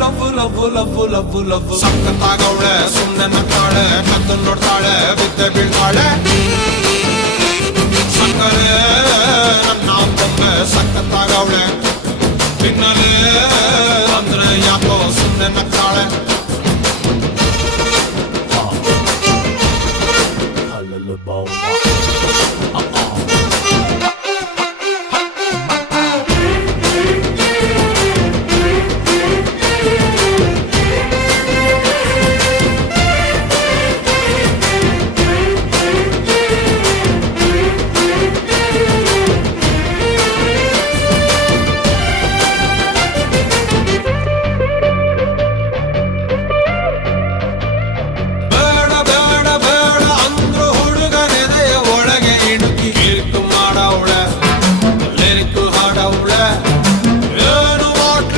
love love love love love ಸಕ್ಕತ್ತಾಗವಳೆ ಸುಮ್ನೆ ನಗ್ತಾಳೆ ಕದ್ದು ನೋಡ್ತಾಳೆ ಬಿದ್ದೆ ಬೀಳ್ತಾಳೆ ಸಕ್ಕರೆ ನನ್ನ ಬೊಮ್ಮೆ ಸಕ್ಕತ್ತಾಗವಳೆ ತಿನ್ನಲೇ